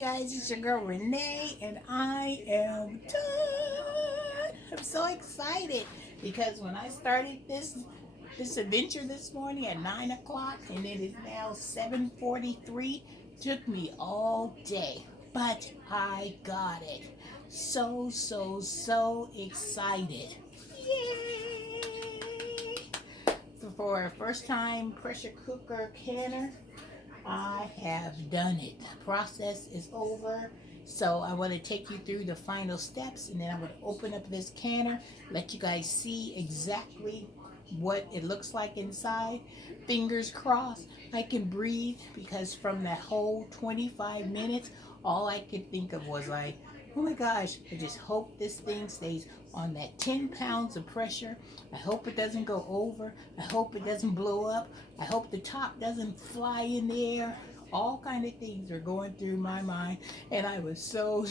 Guys, it's your girl Renee, and I am done. I'm so excited because when I started this adventure this morning at 9 o'clock, and it is now 7:43, took me all day, but I got it. So excited! Yay! For a first time pressure cooker canner, I have done it. The process is over. So I want to take you through the final steps, and then I'm going to open up this canner, let you guys see exactly what it looks like inside. Fingers crossed I can breathe, because from that whole 25 minutes, all I could think of was like, oh my gosh, I just hope this thing stays on that 10 pounds of pressure. I hope it doesn't go over. I hope it doesn't blow up. I hope the top doesn't fly in the air. All kind of things are going through my mind, and I was so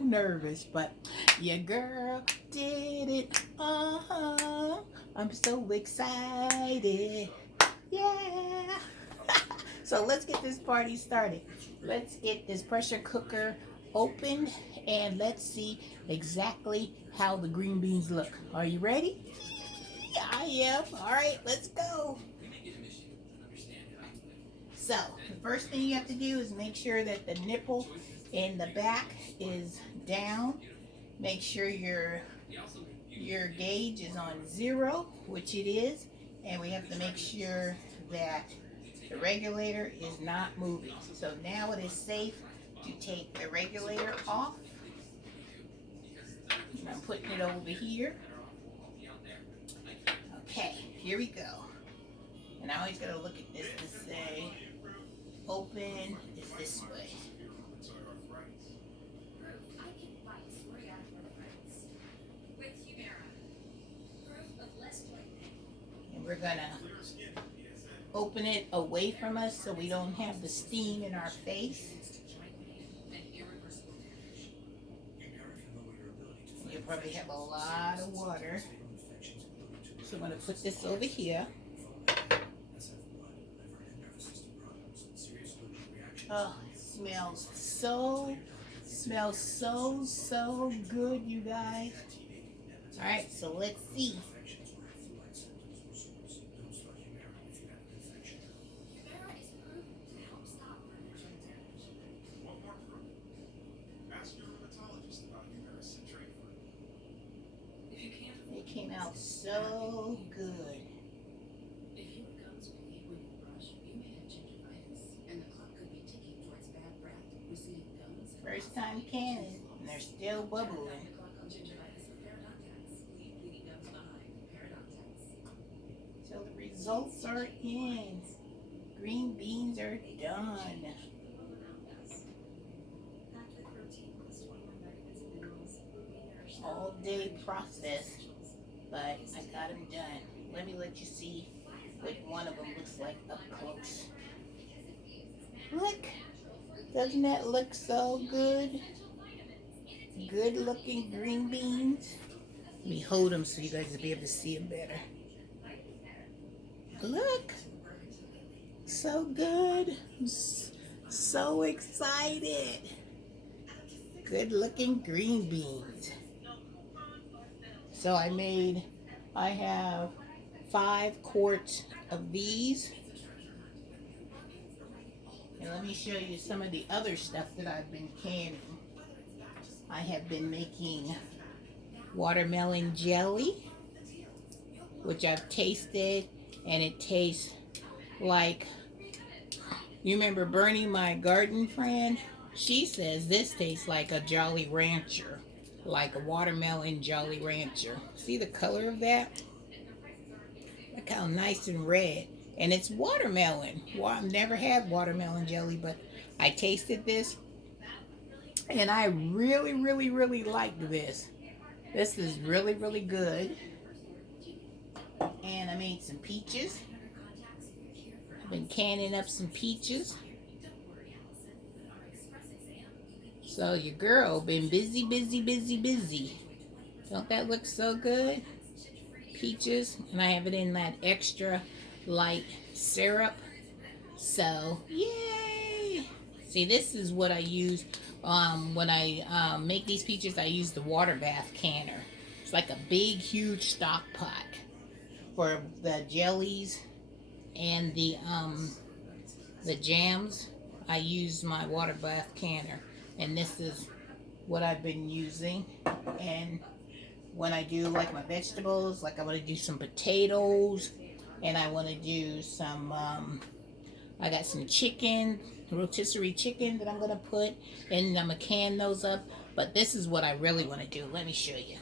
nervous, but your girl did it. I'm so excited. Yeah. So let's get this party started. Let's get this pressure cooker opened, and let's see exactly how the green beans look. Are you ready? I am. All right, let's go. So the first thing you have to do is make sure that the nipple in the back is down. Make sure your gauge is on 0, which it is, and we have to make sure that the regulator is not moving. So now it is safe to take the regulator off. And I'm putting it over here. Okay, here we go. And I always gotta look at this to say open is this way. And we're gonna open it away from us so we don't have the steam in our face. You'll probably have a lot of water. So I'm gonna put this over here. Oh, it smells so good, you guys. All right, so let's see. It came out so good. First time canning, and they're still bubbling. So the results are in. Green beans are done. All day process, but I got them done. Let me let you see what one of them looks like up close. Look, doesn't that look so good? Good looking green beans. Let me hold them so you guys will be able to see them better. Look, so good. I'm so excited. Good looking green beans. So I have 5 quarts of these. And let me show you some of the other stuff that I've been canning. I have been making watermelon jelly, which I've tasted, and it tastes like, you remember Bernie, my garden friend? She says this tastes like a Jolly Rancher, like a watermelon Jolly Rancher. See the color of that? Look how nice and red. And it's watermelon. Well, I've never had watermelon jelly, but I tasted this, and I really liked this. This is really good. And I made some peaches. I've been canning up some peaches. So your girl been busy. Don't that look so good? Peaches, and I have it in that extra light syrup. So, yay! See, this is what I use when I make these peaches. I use the water bath canner. It's like a big, huge stock pot for the jellies and the jams. I use my water bath canner, and this is what I've been using. And when I do like my vegetables, like I want to do some potatoes, and I want to do some I got some chicken, rotisserie chicken that I'm going to put, and I'm going to can those up. But this is what I really want to do. Let me show you.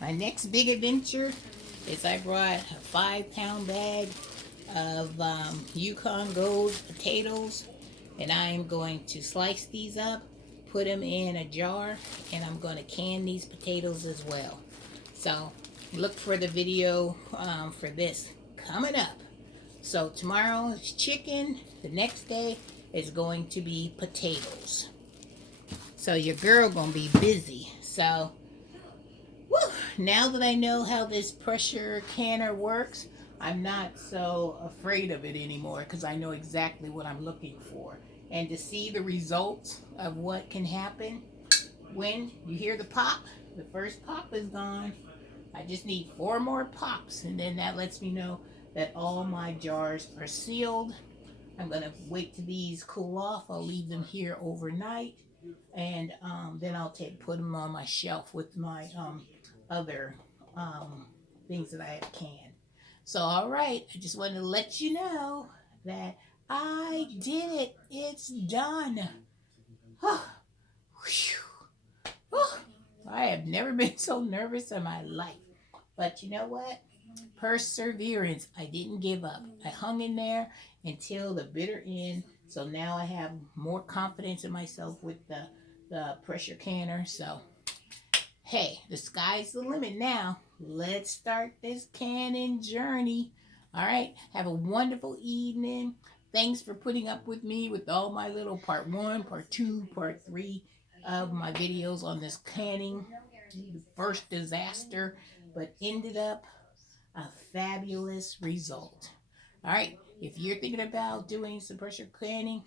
My next big adventure is I brought a 5-pound bag of Yukon Gold potatoes, and I am going to slice these up, put them in a jar, and I'm going to can these potatoes as well. So look for the video for this coming up. So tomorrow is chicken, the next day is going to be potatoes. So your girl gonna be busy. So woo, now that I know how this pressure canner works, I'm not so afraid of it anymore because I know exactly what I'm looking for. And to see the results of what can happen when you hear the pop, the first pop is gone. I just need 4 more pops, and then that lets me know that all my jars are sealed. I'm going to wait till these cool off. I'll leave them here overnight, and then I'll put them on my shelf with my other things that I have canned. So, all right, I just wanted to let you know that I did it. It's done. I have never been so nervous in my life. But you know what? Perseverance. I didn't give up. I hung in there until the bitter end. So now I have more confidence in myself with the pressure canner. So, hey, the sky's the limit now. Let's start this canning journey. All right. Have a wonderful evening. Thanks for putting up with me with all my little part 1, part 2, part 3 of my videos on this canning. First disaster, but ended up a fabulous result. All right, if you're thinking about doing some pressure canning,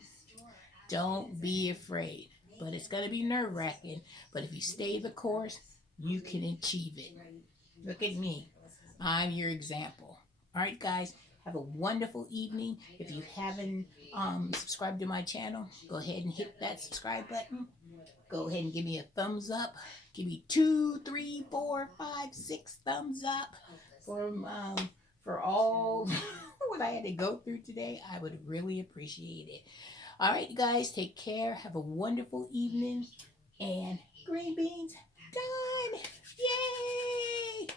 don't be afraid. But it's going to be nerve-wracking. But if you stay the course, you can achieve it. Look at me. I'm your example. All right, guys, have a wonderful evening. If you haven't subscribed to my channel, go ahead and hit that subscribe button. Go ahead and give me a thumbs up. Give me 2, 3, 4, 5, 6 thumbs up for all what I had to go through today. I would really appreciate it. All right, you guys, take care. Have a wonderful evening. And green beans done. Yay!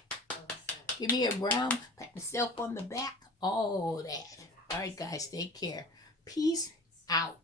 Give me a round, pat myself on the back, all that. All right, guys, take care. Peace out.